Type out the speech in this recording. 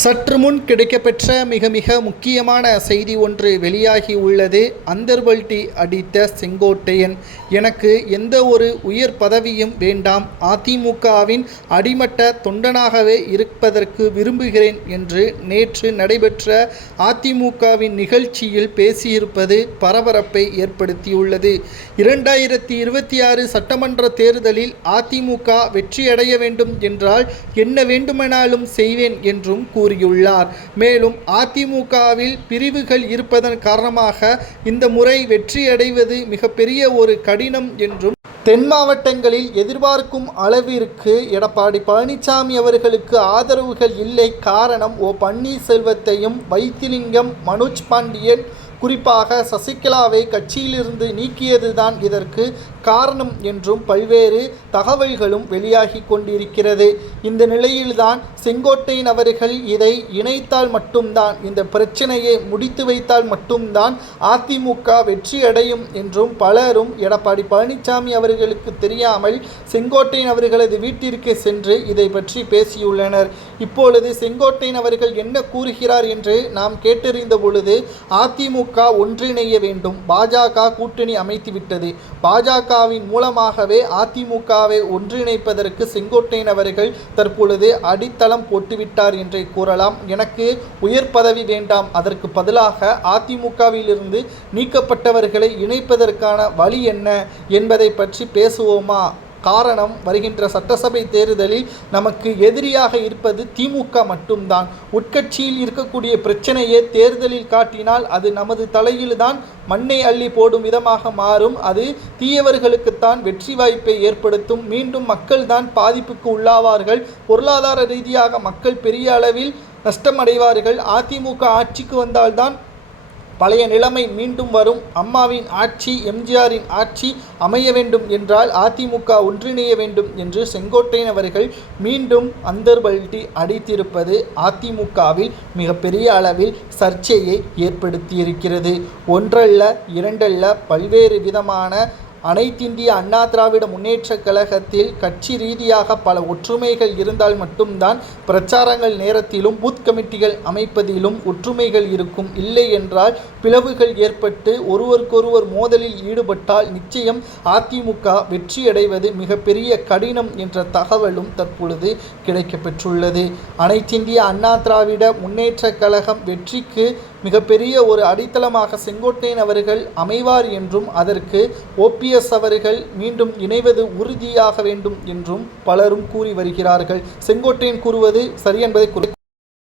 சற்று முன் கிடைக்கப்பெற்ற மிக மிக முக்கியமான செய்தி ஒன்று வெளியாகி உள்ளது. அந்தர்வல்டி அடித்த செங்கோட்டையன். எனக்கு எந்த ஒரு உயர் பதவியும் வேண்டாம். அதிமுகவின் அடிமட்ட தொண்டனாகவே இருப்பதற்கு விரும்புகிறேன் என்று நேற்று நடைபெற்ற அதிமுகவின் நிகழ்ச்சியில் பேசியிருப்பது பரபரப்பை ஏற்படுத்தியுள்ளது. இரண்டாயிரத்தி இருபத்தி ஆறு சட்டமன்ற தேர்தலில் அதிமுக வெற்றியடைய வேண்டும் என்றால் என்ன வேண்டுமானாலும் செய்வேன் என்றும் கூறியுள்ளார். மேலும் அதிமுகவில் பிரிவுகள் இருப்பதன் காரணமாக இந்த முறை வெற்றியடைவது மிகப்பெரிய ஒரு கடினம் என்றும் தென் மாவட்டங்களில் எதிர்பார்க்கும் அளவிற்கு எடப்பாடி பழனிசாமி அவர்களுக்கு ஆதரவுகள் இல்லை. காரணம் ஓ பன்னீர்செல்வத்தையும் வைத்திலிங்கம் மனோஜ் பாண்டியன் குறிப்பாக சசிகலாவை கட்சியிலிருந்து நீக்கியதுதான் இதற்கு காரணம் என்றும் பல்வேறு தகவல்களும் வெளியாகி கொண்டிருக்கிறது. இந்த நிலையில்தான் செங்கோட்டையின் அவர்கள் இதை இணைத்தால் மட்டும்தான் இந்த பிரச்சனையை முடித்து வைத்தால் மட்டும்தான் அதிமுக வெற்றியடையும் என்றும் பலரும் எடப்பாடி பழனிசாமி அவர்களுக்கு தெரியாமல் செங்கோட்டையின் அவர்களது வீட்டிற்கு சென்று இதை பற்றி பேசியுள்ளனர். இப்பொழுது செங்கோட்டையன் அவர்கள் என்ன கூறுகிறார் என்று நாம் கேட்டறிந்த பொழுது அதிமுக ஒன்றிணைய வேண்டும். பாஜக கூட்டணி அமைத்துவிட்டது. பாஜகவின் மூலமாகவே அதிமுகவை ஒன்றிணைப்பதற்கு செங்கோட்டையன் அவர்கள் தற்பொழுது அடித்தளம் போட்டுவிட்டார் என்றே கூறலாம். எனக்கு உயர் பதவி வேண்டாம். அதற்கு பதிலாக அதிமுகவிலிருந்து நீக்கப்பட்டவர்களை இணைப்பதற்கான வழி என்ன என்பதை பற்றி பேசுவோமா? காரணம் வருகின்ற சட்டசபை தேர்தலில் நமக்கு எதிரியாக இருப்பது திமுக மட்டும்தான். உட்கட்சியில் இருக்கக்கூடிய பிரச்சனையை தேர்தலில் காட்டினால் அது நமது தலையில்தான் மண்ணை அள்ளி போடும் விதமாக மாறும். அது தீயவர்களுக்குத்தான் வெற்றி வாய்ப்பை ஏற்படுத்தும். மீண்டும் மக்கள்தான் பாதிப்புக்கு உள்ளாவார்கள். பொருளாதார ரீதியாக மக்கள் பெரிய அளவில் நஷ்டமடைவார்கள். அதிமுக ஆட்சிக்கு வந்தால்தான் பழைய நிலைமை மீண்டும் வரும். அம்மாவின் ஆட்சி எம்ஜிஆரின் ஆட்சி அமைய வேண்டும் என்றால் அதிமுக ஒன்றிணைய வேண்டும் என்று செங்கோட்டையன் அவர்கள் மீண்டும் அந்தர்பல்ட்டி அடித்திருப்பது அதிமுகவில் மிகப்பெரிய அளவில் சர்ச்சையை ஏற்படுத்தியிருக்கிறது. ஒன்றல்ல இரண்டல்ல பல்வேறு விதமான அனைத்திந்திய அண்ணா திராவிட முன்னேற்றக் கழகத்தில் கட்சி ரீதியாக பல ஒற்றுமைகள் இருந்தால் மட்டும்தான் பிரச்சாரங்கள் நேரத்திலும் பூத் கமிட்டிகள் அமைப்பதிலும் ஒற்றுமைகள் இருக்கும். இல்லை என்றால் பிளவுகள் ஏற்பட்டு ஒருவருக்கொருவர் மோதலில் ஈடுபட்டால் நிச்சயம் அதிமுக வெற்றியடைவது மிகப்பெரிய கடினம் என்ற தகவலும் தற்பொழுது கிடைக்கப்பெற்றுள்ளது. அனைத்திந்திய அண்ணா திராவிட முன்னேற்றக் கழகம் வெற்றிக்கு மிகப்பெரிய ஒரு அடித்தளமாக செங்கோட்டையன் அவர்கள் அமைவார் என்றும் அதற்கு ஓபிஎஸ் அவர்கள் மீண்டும் இணைவது உறுதியாக வேண்டும் என்றும் பலரும் கூறி வருகிறார்கள். செங்கோட்டையன் கூறுவது சரி என்பதை குறி